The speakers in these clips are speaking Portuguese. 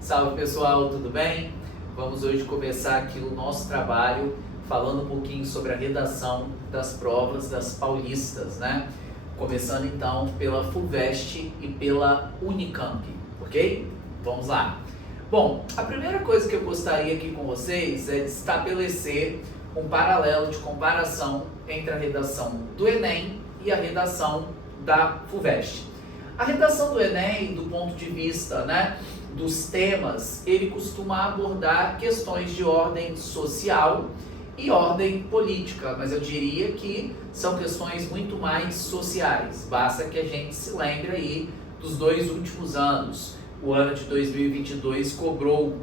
Salve pessoal, tudo bem? Vamos hoje começar aqui o nosso trabalho falando um pouquinho sobre a redação das provas das paulistas, né? Começando então pela FUVEST e pela Unicamp, ok? Vamos lá. Bom, a primeira coisa que eu gostaria aqui com vocês é de estabelecer um paralelo de comparação entre a redação do Enem e a redação da FUVEST. A redação do Enem, do ponto de vista, né, dos temas, ele costuma abordar questões de ordem social e ordem política, mas eu diria que são questões muito mais sociais. Basta que a gente se lembre aí dos dois últimos anos. O ano de 2022 cobrou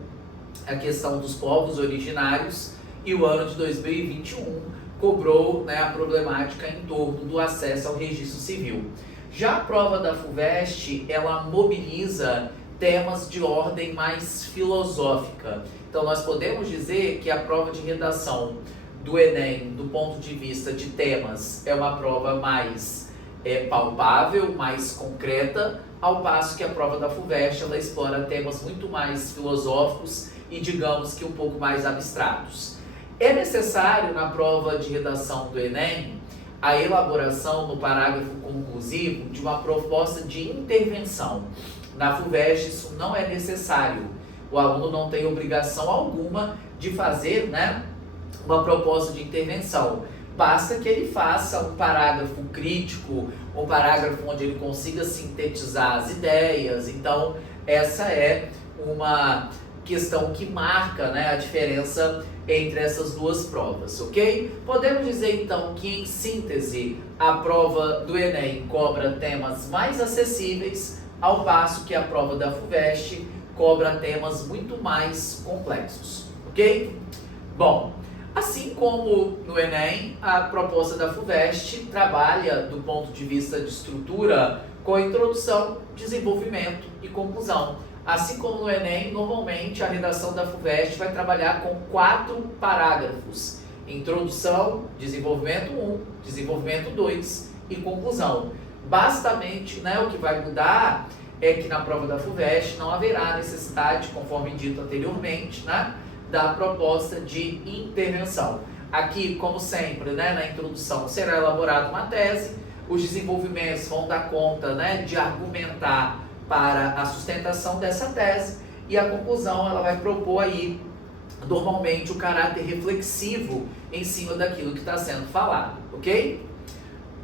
a questão dos povos originários e o ano de 2021 cobrou, né, a problemática em torno do acesso ao registro civil. Já a prova da FUVEST, ela mobiliza temas de ordem mais filosófica. Então nós podemos dizer que a prova de redação do Enem, do ponto de vista de temas, é uma prova mais palpável, mais concreta, ao passo que a prova da FUVEST, ela explora temas muito mais filosóficos e, digamos que, um pouco mais abstratos. É necessário, na prova de redação do Enem, a elaboração no parágrafo conclusivo de uma proposta de intervenção. Na FUVEST isso não é necessário. O aluno não tem obrigação alguma de fazer, né, uma proposta de intervenção. Basta que ele faça um parágrafo crítico, um parágrafo onde ele consiga sintetizar as ideias. Então, essa é uma questão que marca, né, a diferença entre essas duas provas, ok? Podemos dizer, então, que, em síntese, a prova do Enem cobra temas mais acessíveis, ao passo que a prova da FUVEST cobra temas muito mais complexos, ok? Bom, assim como no Enem, a proposta da FUVEST trabalha, do ponto de vista de estrutura, com a introdução, desenvolvimento e conclusão. Assim como no Enem, normalmente a redação da FUVEST vai trabalhar com 4 parágrafos: introdução, desenvolvimento 1, desenvolvimento 2 e conclusão. Bastamente, né, o que vai mudar é que na prova da FUVEST não haverá necessidade, conforme dito anteriormente, né, da proposta de intervenção. Aqui, como sempre, né, na introdução será elaborada uma tese, os desenvolvimentos vão dar conta, né, de argumentar para a sustentação dessa tese, e a conclusão ela vai propor aí, normalmente, o caráter reflexivo em cima daquilo que está sendo falado, ok?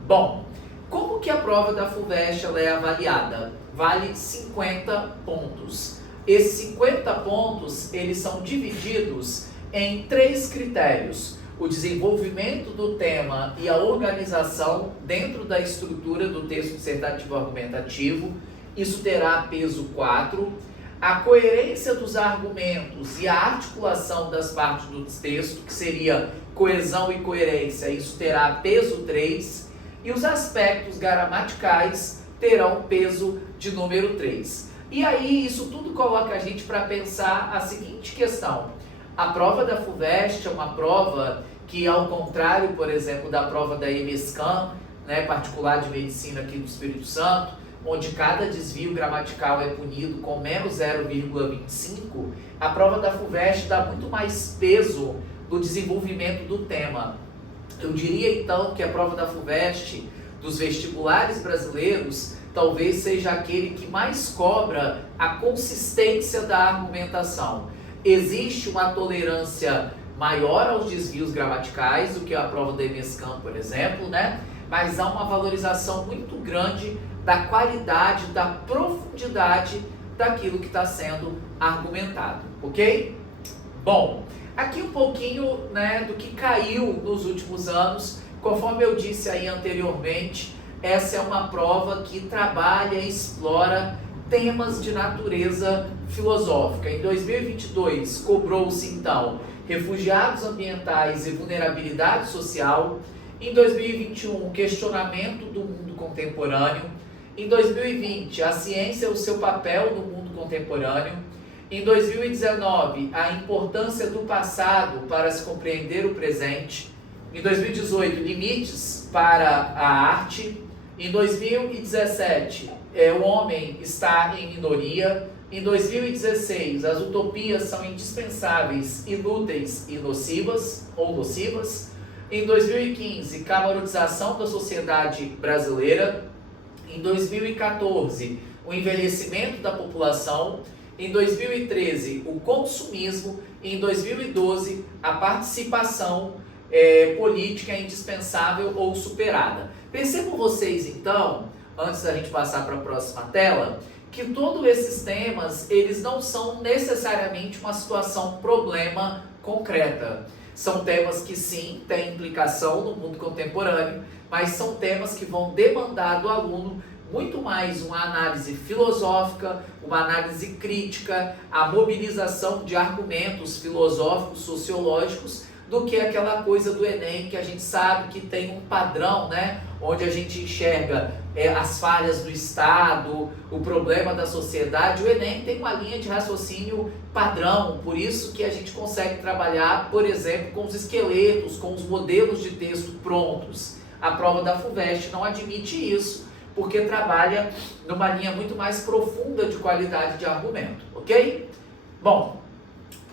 Bom, como que a prova da FUVEST ela é avaliada? Vale 50 pontos. Esses 50 pontos, eles são divididos em 3 critérios: o desenvolvimento do tema e a organização dentro da estrutura do texto dissertativo argumentativo, isso terá peso 4, a coerência dos argumentos e a articulação das partes do texto, que seria coesão e coerência, isso terá peso 3, e os aspectos gramaticais terão peso de número 3. E aí, isso tudo coloca a gente para pensar a seguinte questão: a prova da FUVEST é uma prova que, ao contrário, por exemplo, da prova da EMESCAM, né, particular de medicina aqui do Espírito Santo, onde cada desvio gramatical é punido com menos 0,25, a prova da FUVEST dá muito mais peso no desenvolvimento do tema. Eu diria, então, que a prova da FUVEST, dos vestibulares brasileiros, talvez seja aquele que mais cobra a consistência da argumentação. Existe uma tolerância maior aos desvios gramaticais do que a prova da EMESCAM, por exemplo, né? Mas há uma valorização muito grande da qualidade, da profundidade daquilo que está sendo argumentado, ok? Bom, aqui um pouquinho, né, do que caiu nos últimos anos. Conforme eu disse aí anteriormente, essa é uma prova que trabalha e explora temas de natureza filosófica. Em 2022, cobrou-se, então, refugiados ambientais e vulnerabilidade social. Em 2021, questionamento do mundo contemporâneo. Em 2020, a ciência e o seu papel no mundo contemporâneo. Em 2019, a importância do passado para se compreender o presente. Em 2018, limites para a arte. Em 2017, o homem está em minoria. Em 2016, as utopias são indispensáveis, inúteis e nocivas ou nocivas. Em 2015, camaronização da sociedade brasileira. Em 2014, o envelhecimento da população. Em 2013, o consumismo. Em 2012, a participação política é indispensável ou superada. Percebam vocês, então, antes da gente passar para a próxima tela, que todos esses temas, eles não são necessariamente uma situação, problema concreta. São temas que sim, têm implicação no mundo contemporâneo, mas são temas que vão demandar do aluno muito mais uma análise filosófica, uma análise crítica, a mobilização de argumentos filosóficos, sociológicos, do que aquela coisa do Enem que a gente sabe que tem um padrão, né? Onde a gente enxerga as falhas do Estado, o problema da sociedade. O Enem tem uma linha de raciocínio padrão, por isso que a gente consegue trabalhar, por exemplo, com os esqueletos, com os modelos de texto prontos. A prova da FUVEST não admite isso, porque trabalha numa linha muito mais profunda de qualidade de argumento, ok? Bom,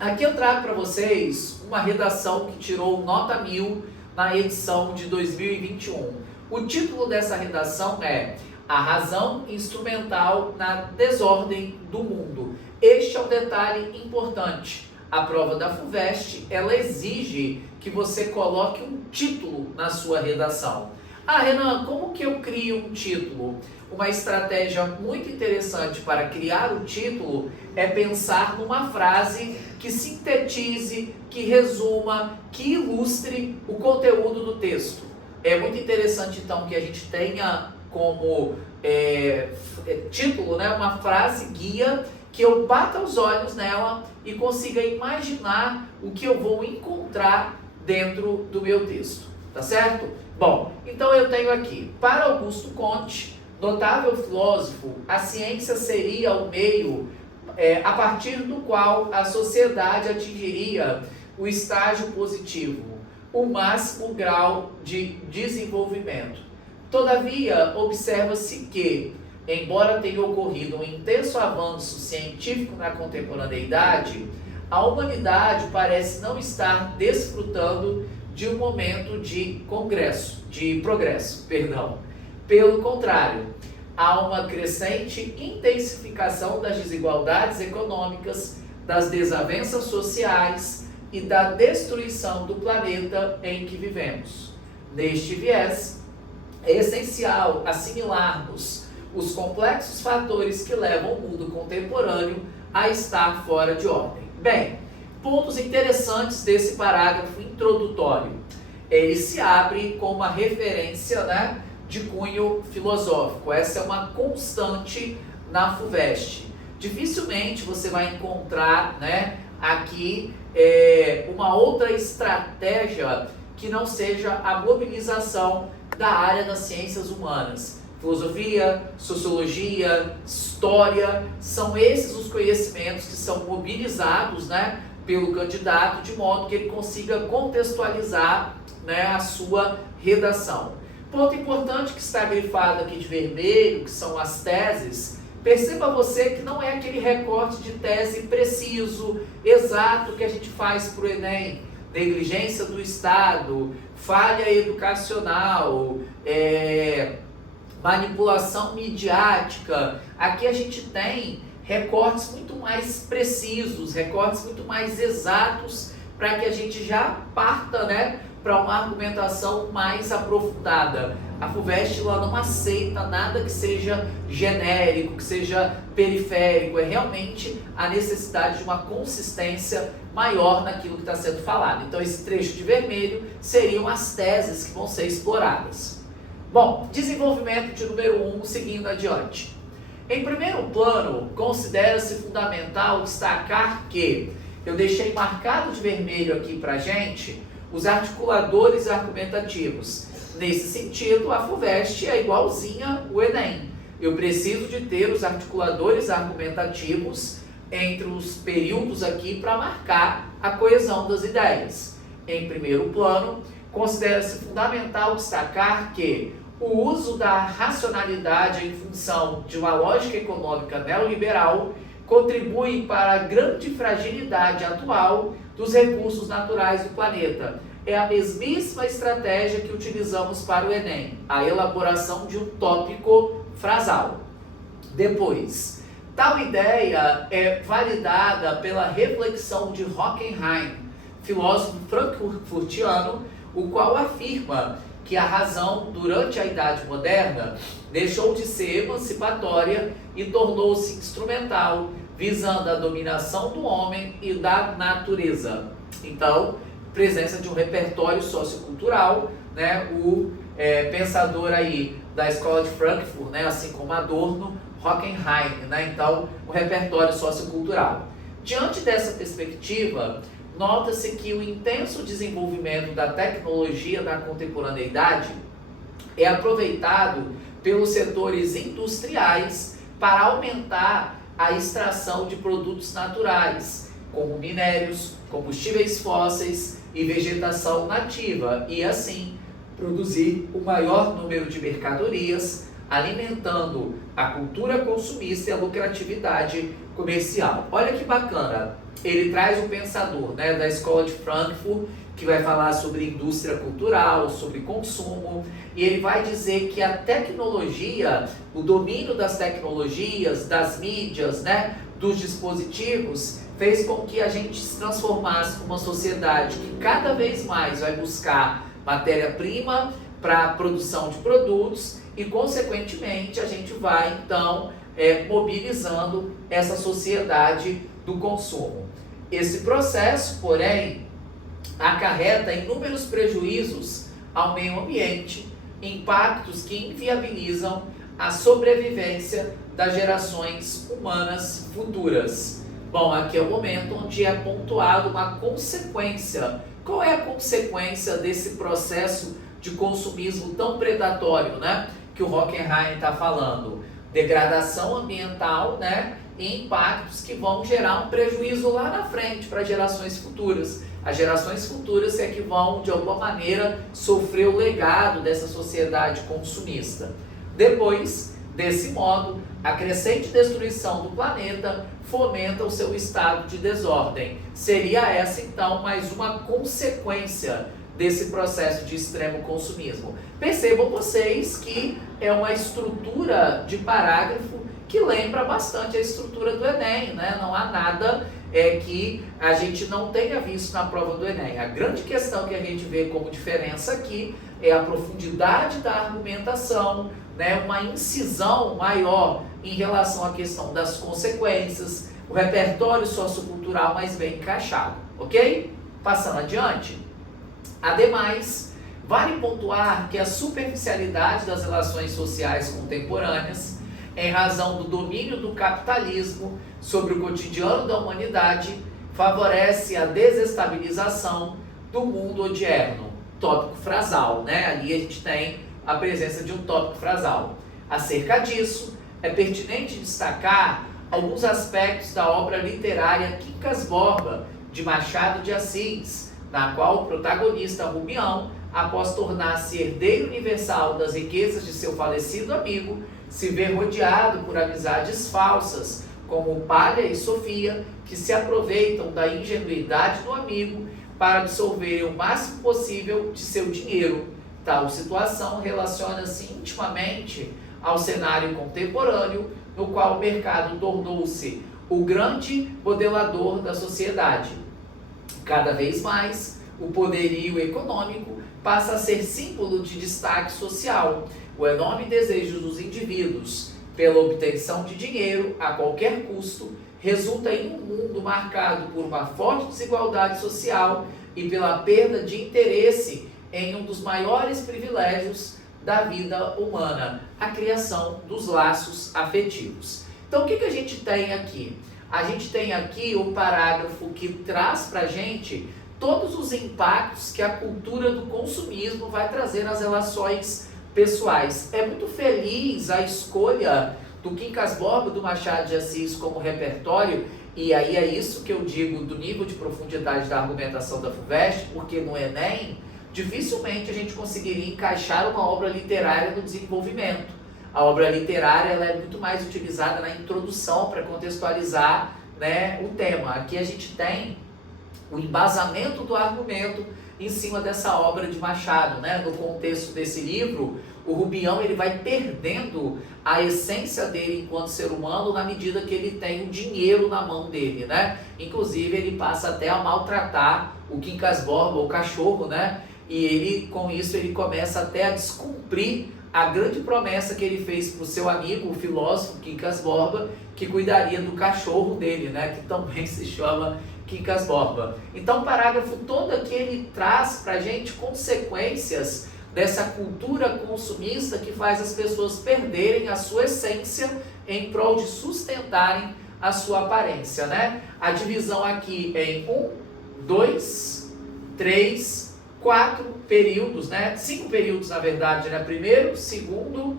aqui eu trago para vocês uma redação que tirou nota 1000 na edição de 2021. O título dessa redação é A Razão Instrumental na Desordem do Mundo. Este é um detalhe importante. A prova da FUVEST, ela exige que você coloque um título na sua redação. Ah, Renan, como que eu crio um título? Uma estratégia muito interessante para criar o título é pensar numa frase que sintetize, que resuma, que ilustre o conteúdo do texto. É muito interessante, então, que a gente tenha como título, né, uma frase guia, que eu bata os olhos nela e consiga imaginar o que eu vou encontrar dentro do meu texto, tá certo? Bom, então eu tenho aqui, para Augusto Comte, notável filósofo, a ciência seria o meio a partir do qual a sociedade atingiria o estágio positivo, o máximo grau de desenvolvimento. Todavia, observa-se que, embora tenha ocorrido um intenso avanço científico na contemporaneidade, a humanidade parece não estar desfrutando de um momento de progresso. Pelo contrário, há uma crescente intensificação das desigualdades econômicas, das desavenças sociais e da destruição do planeta em que vivemos. Neste viés, é essencial assimilarmos os complexos fatores que levam o mundo contemporâneo a estar fora de ordem. Bem, pontos interessantes desse parágrafo introdutório. Ele se abre com uma referência, né, de cunho filosófico. Essa é uma constante na FUVEST. Dificilmente você vai encontrar, né, aqui uma outra estratégia que não seja a mobilização da área das ciências humanas. Filosofia, sociologia, história, são esses os conhecimentos que são mobilizados, né, pelo candidato, de modo que ele consiga contextualizar, né, a sua redação. Ponto importante que está grifado aqui de vermelho, que são as teses. Perceba você que não é aquele recorte de tese preciso, exato, que a gente faz para o Enem. Negligência do Estado, falha educacional, manipulação midiática. Aqui a gente tem recortes muito mais precisos, recortes muito mais exatos, para que a gente já parta, né, para uma argumentação mais aprofundada. A FUVEST ela não aceita nada que seja genérico, que seja periférico. É realmente a necessidade de uma consistência maior naquilo que está sendo falado. Então esse trecho de vermelho seriam as teses que vão ser exploradas. Bom, desenvolvimento de número 1, seguindo adiante. Em primeiro plano, considera-se fundamental destacar que, eu deixei marcado de vermelho aqui para a gente, os articuladores argumentativos. Nesse sentido, a FUVEST é igualzinha o Enem. Eu preciso de ter os articuladores argumentativos entre os períodos aqui para marcar a coesão das ideias. Em primeiro plano, considera-se fundamental destacar que o uso da racionalidade em função de uma lógica econômica neoliberal contribui para a grande fragilidade atual dos recursos naturais do planeta. É a mesmíssima estratégia que utilizamos para o Enem, a elaboração de um tópico frasal. Depois, tal ideia é validada pela reflexão de Hockenheim, filósofo frankfurtiano, o qual afirma que a razão, durante a Idade Moderna, deixou de ser emancipatória e tornou-se instrumental, visando a dominação do homem e da natureza. Então, presença de um repertório sociocultural, né? O pensador aí da escola de Frankfurt, né? Assim como Adorno, Hockenheim, né? Então, o repertório sociocultural. Diante dessa perspectiva, nota-se que o intenso desenvolvimento da tecnologia na contemporaneidade é aproveitado pelos setores industriais para aumentar a extração de produtos naturais, como minérios, combustíveis fósseis e vegetação nativa, e assim produzir o maior número de mercadorias, alimentando a cultura consumista e a lucratividade comercial. Olha que bacana! Ele traz um pensador, né, da escola de Frankfurt, que vai falar sobre indústria cultural, sobre consumo, e ele vai dizer que a tecnologia, o domínio das tecnologias, das mídias, né, dos dispositivos, fez com que a gente se transformasse numa sociedade que cada vez mais vai buscar matéria-prima para a produção de produtos e, consequentemente, a gente vai, então, mobilizando essa sociedade do consumo. Esse processo, porém, acarreta inúmeros prejuízos ao meio ambiente, impactos que inviabilizam a sobrevivência das gerações humanas futuras. Bom, aqui é o momento onde é pontuado uma consequência. Qual é a consequência desse processo de consumismo tão predatório, né, que o Hockenheim está falando? Degradação ambiental, né, e impactos que vão gerar um prejuízo lá na frente para gerações futuras. As gerações futuras é que vão, de alguma maneira, sofrer o legado dessa sociedade consumista. Depois, desse modo, a crescente destruição do planeta fomenta o seu estado de desordem. Seria essa, então, mais uma consequência desse processo de extremo consumismo. Percebam vocês que é uma estrutura de parágrafo que lembra bastante a estrutura do Enem, né? Não há nada que a gente não tenha visto na prova do Enem. A grande questão que a gente vê como diferença aqui é a profundidade da argumentação, né? Uma incisão maior em relação à questão das consequências, o repertório sociocultural mais bem encaixado, ok? Passando adiante. Ademais, vale pontuar que a superficialidade das relações sociais contemporâneas, em razão do domínio do capitalismo sobre o cotidiano da humanidade, favorece a desestabilização do mundo odierno. Tópico frasal, né? Ali a gente tem a presença de um tópico frasal. Acerca disso, é pertinente destacar alguns aspectos da obra literária Quincas Borba, de Machado de Assis, na qual o protagonista Rubião, após tornar-se herdeiro universal das riquezas de seu falecido amigo, se vê rodeado por amizades falsas, como Palha e Sofia, que se aproveitam da ingenuidade do amigo para absorverem o máximo possível de seu dinheiro. Tal situação relaciona-se intimamente ao cenário contemporâneo, no qual o mercado tornou-se o grande modelador da sociedade. Cada vez mais, o poderio econômico passa a ser símbolo de destaque social. O enorme desejo dos indivíduos pela obtenção de dinheiro a qualquer custo resulta em um mundo marcado por uma forte desigualdade social e pela perda de interesse em um dos maiores privilégios da vida humana, a criação dos laços afetivos. Então, o que a gente tem aqui? A gente tem aqui um parágrafo que traz para a gente todos os impactos que a cultura do consumismo vai trazer nas relações pessoais. É muito feliz a escolha do Quincas Borba, do Machado de Assis como repertório, e aí é isso que eu digo do nível de profundidade da argumentação da FUVEST, porque no Enem dificilmente a gente conseguiria encaixar uma obra literária no desenvolvimento. A obra literária ela é muito mais utilizada na introdução para contextualizar, né, o tema. Aqui a gente tem o embasamento do argumento em cima dessa obra de Machado, né? No contexto desse livro, o Rubião ele vai perdendo a essência dele enquanto ser humano na medida que ele tem o dinheiro na mão dele, né? Inclusive ele passa até a maltratar o Quincas Borba, o cachorro, né? E ele, com isso, ele começa até a descumprir a grande promessa que ele fez para o seu amigo, o filósofo Quincas Borba, que cuidaria do cachorro dele, né? Que também se chama Quincas Borba. Então o parágrafo todo aqui ele traz para a gente consequências dessa cultura consumista que faz as pessoas perderem a sua essência em prol de sustentarem a sua aparência, né? A divisão aqui é em 1, 2, 3, 4 períodos, né? 5 períodos na verdade, né? Primeiro, segundo,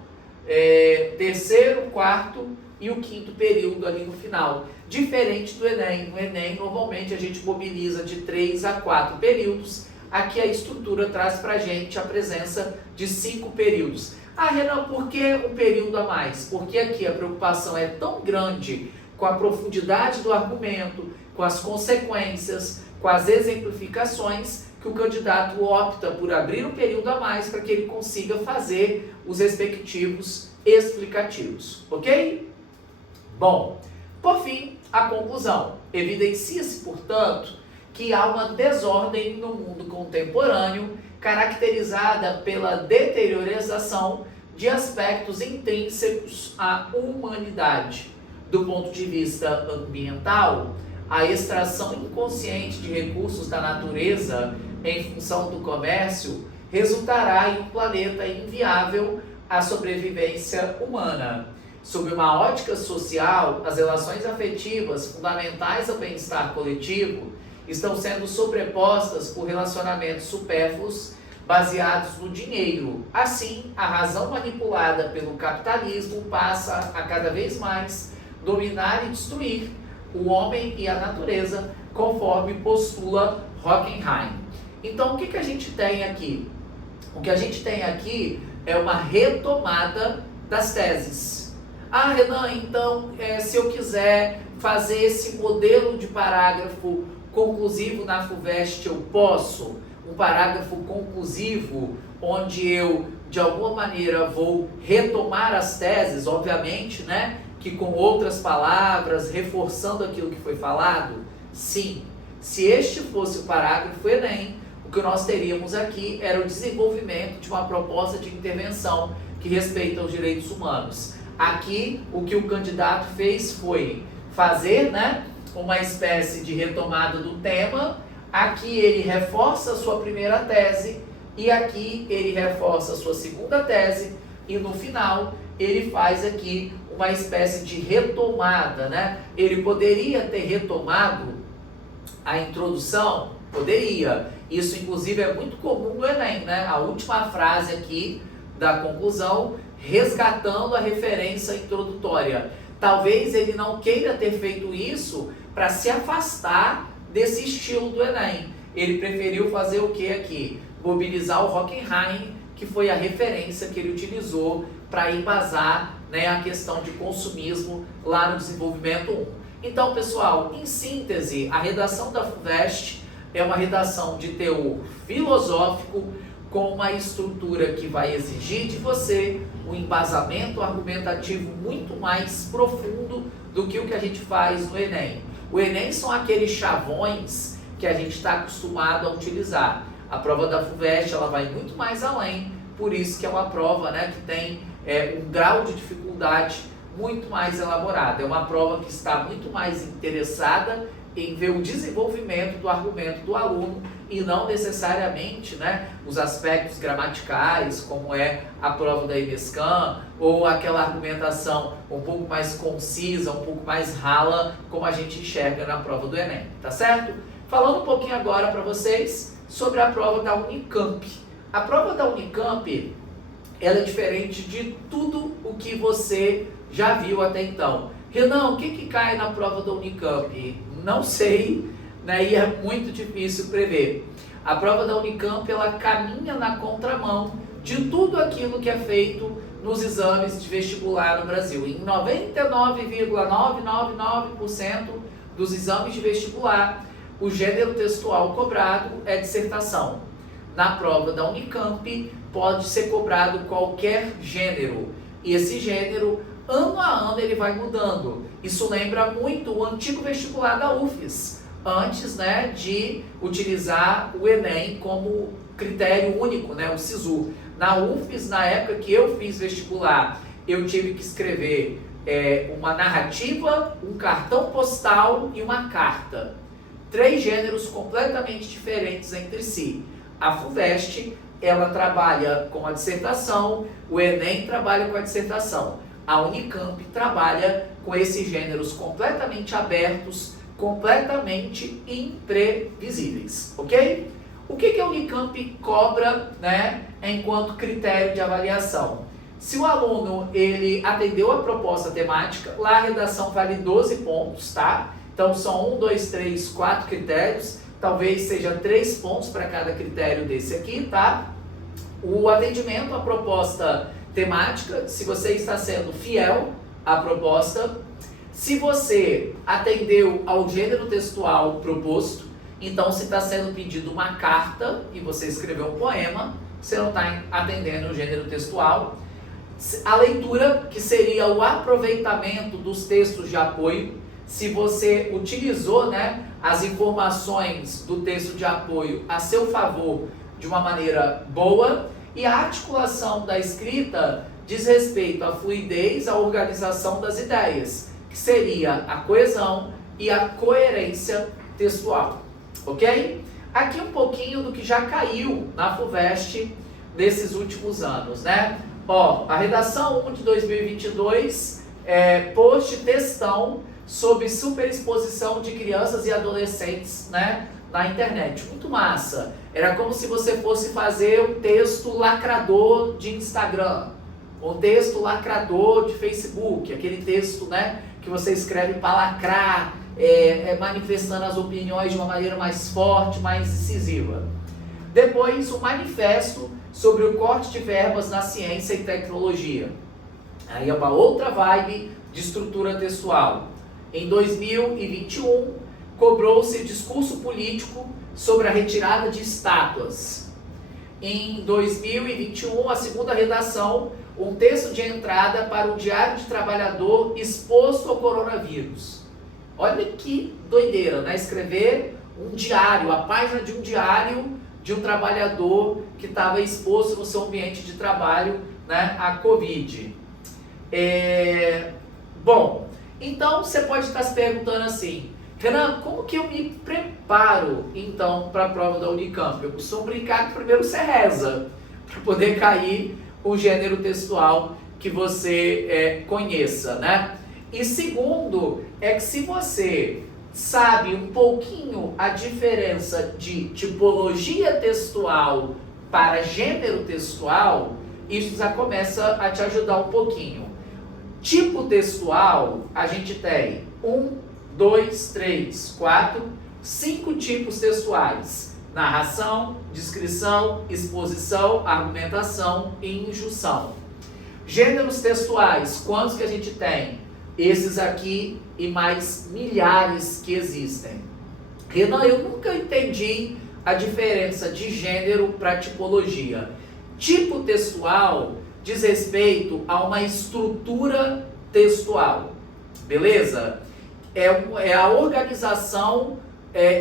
terceiro, quarto e o quinto período ali no final. Diferente do Enem. No Enem, normalmente, a gente mobiliza de 3 a 4 períodos. Aqui a estrutura traz para a gente a presença de 5 períodos. Ah, Renan, por que um período a mais? Porque aqui a preocupação é tão grande com a profundidade do argumento, com as consequências, com as exemplificações, que o candidato opta por abrir um período a mais para que ele consiga fazer os respectivos explicativos. Ok? Bom, por fim, a conclusão. Evidencia-se, portanto, que há uma desordem no mundo contemporâneo caracterizada pela deteriorização de aspectos intrínsecos à humanidade. Do ponto de vista ambiental, a extração inconsciente de recursos da natureza em função do comércio resultará em um planeta inviável à sobrevivência humana. Sob uma ótica social, as relações afetivas fundamentais ao bem-estar coletivo estão sendo sobrepostas por relacionamentos supérfluos baseados no dinheiro. Assim, a razão manipulada pelo capitalismo passa a cada vez mais dominar e destruir o homem e a natureza, conforme postula Hockenheim. Então, o que a gente tem aqui? O que a gente tem aqui é uma retomada das teses. Ah, Renan, então, se eu quiser fazer esse modelo de parágrafo conclusivo na FUVEST, eu posso? Um parágrafo conclusivo, onde eu, de alguma maneira, vou retomar as teses, obviamente, né? Que com outras palavras, reforçando aquilo que foi falado? Sim. Se este fosse o parágrafo Enem, o que nós teríamos aqui era o desenvolvimento de uma proposta de intervenção que respeita os direitos humanos. Aqui, o que o candidato fez foi fazer, né, uma espécie de retomada do tema. Aqui ele reforça a sua primeira tese e aqui ele reforça a sua segunda tese e no final ele faz aqui uma espécie de retomada, né? Ele poderia ter retomado a introdução? Poderia. Isso, inclusive, é muito comum no Enem, né? A última frase aqui da conclusão, resgatando a referência introdutória. Talvez ele não queira ter feito isso para se afastar desse estilo do Enem. Ele preferiu fazer o que aqui? Mobilizar o Hockenheim, que foi a referência que ele utilizou para embasar, né, a questão de consumismo lá no desenvolvimento 1. Então, pessoal, em síntese, a redação da FUVEST é uma redação de teor filosófico com uma estrutura que vai exigir de você um embasamento argumentativo muito mais profundo do que o que a gente faz no Enem. O Enem são aqueles chavões que a gente está acostumado a utilizar. A prova da FUVEST ela vai muito mais além, por isso que é uma prova, né, que tem um grau de dificuldade muito mais elaborado. É uma prova que está muito mais interessada em ver o desenvolvimento do argumento do aluno e não necessariamente, né, os aspectos gramaticais, como é a prova da IBSCAM, ou aquela argumentação um pouco mais concisa, um pouco mais rala, como a gente enxerga na prova do Enem, tá certo? Falando um pouquinho agora para vocês sobre a prova da Unicamp. A prova da Unicamp, ela é diferente de tudo o que você já viu até então. Renan, o que cai na prova da Unicamp? Não sei, né, e é muito difícil prever. A prova da Unicamp, ela caminha na contramão de tudo aquilo que é feito nos exames de vestibular no Brasil. Em 99,999% dos exames de vestibular, o gênero textual cobrado é dissertação. Na prova da Unicamp, pode ser cobrado qualquer gênero. E esse gênero, ano a ano, ele vai mudando. Isso lembra muito o antigo vestibular da UFES, antes, né, de utilizar o Enem como critério único, né, o SISU. Na UFES, na época que eu fiz vestibular, eu tive que escrever uma narrativa, um cartão postal e uma carta. 3 gêneros completamente diferentes entre si. A FUVEST, ela trabalha com a dissertação, o Enem trabalha com a dissertação. A Unicamp trabalha com esses gêneros completamente abertos, completamente imprevisíveis, ok? O que a Unicamp cobra, né, enquanto critério de avaliação? Se o aluno ele atendeu a proposta temática, lá a redação vale 12 pontos, tá? Então são 1, 2, 3, 4 critérios, talvez seja 3 pontos para cada critério desse aqui, tá? O atendimento à proposta temática, se você está sendo fiel à proposta, se você atendeu ao gênero textual proposto, então se está sendo pedido uma carta e você escreveu um poema, você não está atendendo o gênero textual. A leitura, que seria o aproveitamento dos textos de apoio, se você utilizou, né, as informações do texto de apoio a seu favor de uma maneira boa, e a articulação da escrita diz respeito à fluidez, à organização das ideias, que seria a coesão e a coerência textual, ok? Aqui um pouquinho do que já caiu na FUVEST nesses últimos anos, né? Ó, a redação 1 de 2022 post textão sobre superexposição de crianças e adolescentes, né, na internet. Muito massa. Era como se você fosse fazer um texto lacrador de Instagram, um texto lacrador de Facebook, aquele texto, né, que você escreve para lacrar, manifestando as opiniões de uma maneira mais forte, mais incisiva. Depois, o manifesto sobre o corte de verbas na ciência e tecnologia. Aí é uma outra vibe de estrutura textual. Em 2021, cobrou-se discurso político sobre a retirada de estátuas. Em 2021, a segunda redação, um texto de entrada para o Diário de Trabalhador exposto ao coronavírus. Olha que doideira, né? Escrever um diário, a página de um diário de um trabalhador que estava exposto no seu ambiente de trabalho, né, à Covid. Bom, então você pode estar se perguntando assim, Renan, como que eu me preparo então para a prova da Unicamp? Eu costumo brincar que primeiro você reza para poder cair o gênero textual que você conheça, né? E segundo, é que se você sabe um pouquinho a diferença de tipologia textual para gênero textual, isso já começa a te ajudar um pouquinho. Tipo textual, a gente tem 1, 2, 3, 4, 5 tipos textuais: narração, descrição, exposição, argumentação e injunção. Gêneros textuais, quantos que a gente tem? Esses aqui e mais milhares que existem. Renan, eu nunca entendi a diferença de gênero para tipologia. Tipo textual diz respeito a uma estrutura textual, beleza? É a organização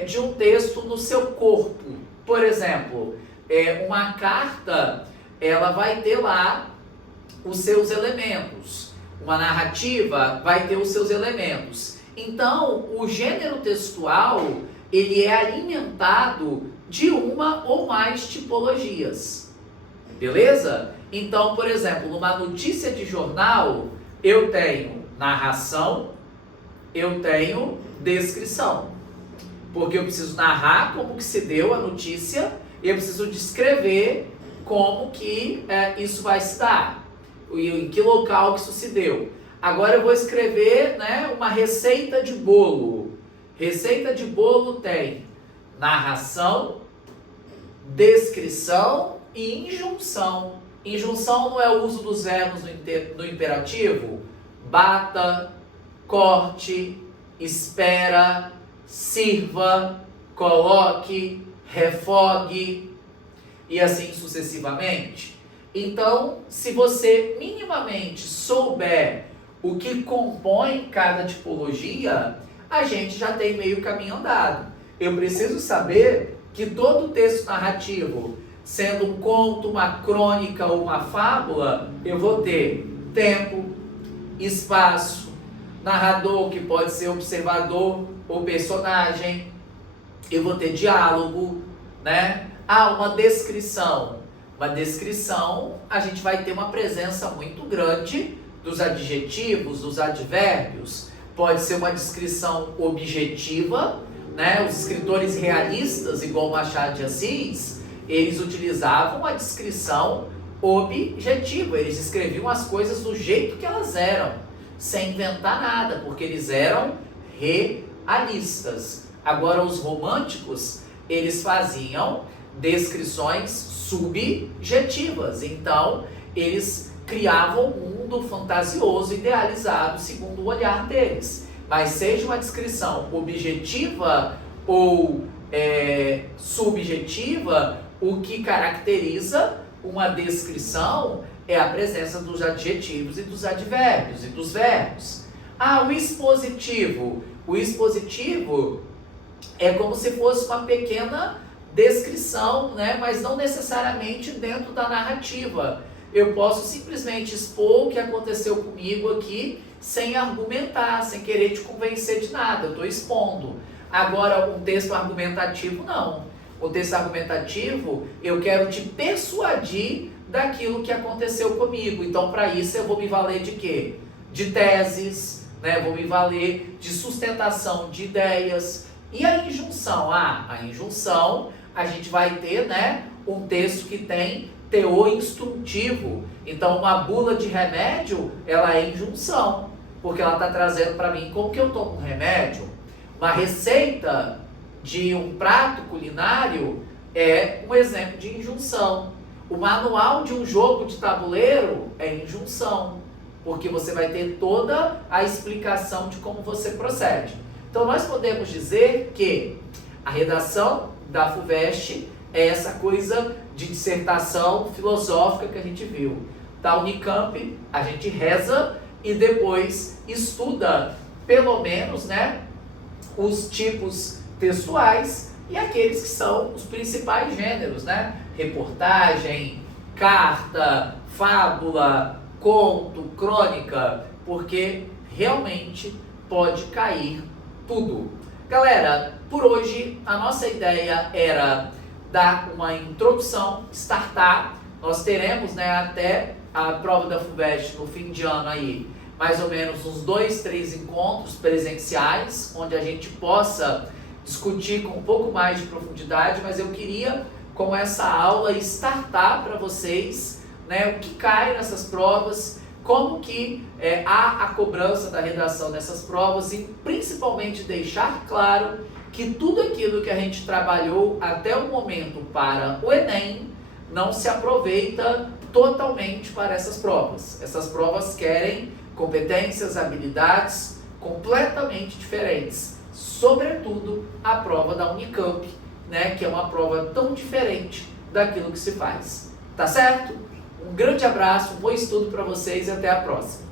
de um texto no seu corpo. Por exemplo, uma carta, ela vai ter lá os seus elementos. Uma narrativa vai ter os seus elementos. Então, o gênero textual, ele é alimentado de uma ou mais tipologias. Beleza? Então, por exemplo, numa notícia de jornal, eu tenho narração, eu tenho descrição. Porque eu preciso narrar como que se deu a notícia e eu preciso descrever como que isso vai se dar. Em que local que isso se deu. Agora eu vou escrever, né, uma receita de bolo. Receita de bolo tem narração, descrição e injunção. Injunção não é o uso dos verbos no imperativo? Bata, corte, espera, sirva, coloque, refogue e assim sucessivamente. Então, se você minimamente souber o que compõe cada tipologia, a gente já tem meio caminho andado. Eu preciso saber que todo texto narrativo, sendo um conto, uma crônica ou uma fábula, eu vou ter tempo, espaço, narrador, que pode ser observador ou personagem, eu vou ter diálogo, né? Uma descrição. Uma descrição, a gente vai ter uma presença muito grande dos adjetivos, dos advérbios. Pode ser uma descrição objetiva, né? Os escritores realistas, igual Machado de Assis, eles utilizavam a descrição objetiva. Eles escreviam as coisas do jeito que elas eram, sem inventar nada, porque eles eram realistas. Agora, os românticos, eles faziam descrições subjetivas. Então, eles criavam um mundo fantasioso, idealizado, segundo o olhar deles. Mas seja uma descrição objetiva ou subjetiva, o que caracteriza uma descrição é a presença dos adjetivos e dos advérbios e dos verbos. O expositivo. O expositivo é como se fosse uma pequena descrição, né? Mas não necessariamente dentro da narrativa. Eu posso simplesmente expor o que aconteceu comigo aqui sem argumentar, sem querer te convencer de nada. Eu estou expondo. Agora, um texto argumentativo, não. O texto argumentativo, eu quero te persuadir daquilo que aconteceu comigo. Então, para isso, eu vou me valer de quê? De teses, né? Vou me valer de sustentação de ideias. E a injunção? A injunção, a gente vai ter, né, um texto que tem teor instrutivo. Então, uma bula de remédio, ela é injunção, porque ela está trazendo para mim como que eu tomo um remédio. Uma receita de um prato culinário é um exemplo de injunção. O manual de um jogo de tabuleiro é injunção, porque você vai ter toda a explicação de como você procede. Então, nós podemos dizer que a redação da FUVEST é essa coisa de dissertação filosófica que a gente viu. Da Unicamp, a gente reza e depois estuda, pelo menos, né, os tipos textuais e aqueles que são os principais gêneros, né? Reportagem, carta, fábula, conto, crônica, porque realmente pode cair tudo. Galera, por hoje a nossa ideia era dar uma introdução, startar. Nós teremos, né, até a prova da FUVEST no fim de ano aí, mais ou menos uns 2, 3 encontros presenciais, onde a gente possa discutir com um pouco mais de profundidade, mas eu queria, com essa aula, startar para vocês, né, o que cai nessas provas, como que há a cobrança da redação nessas provas e principalmente deixar claro que tudo aquilo que a gente trabalhou até o momento para o Enem não se aproveita totalmente para essas provas. Essas provas querem competências, habilidades completamente diferentes, sobretudo a prova da Unicamp, né, que é uma prova tão diferente daquilo que se faz. Tá certo? Um grande abraço, um bom estudo para vocês e até a próxima.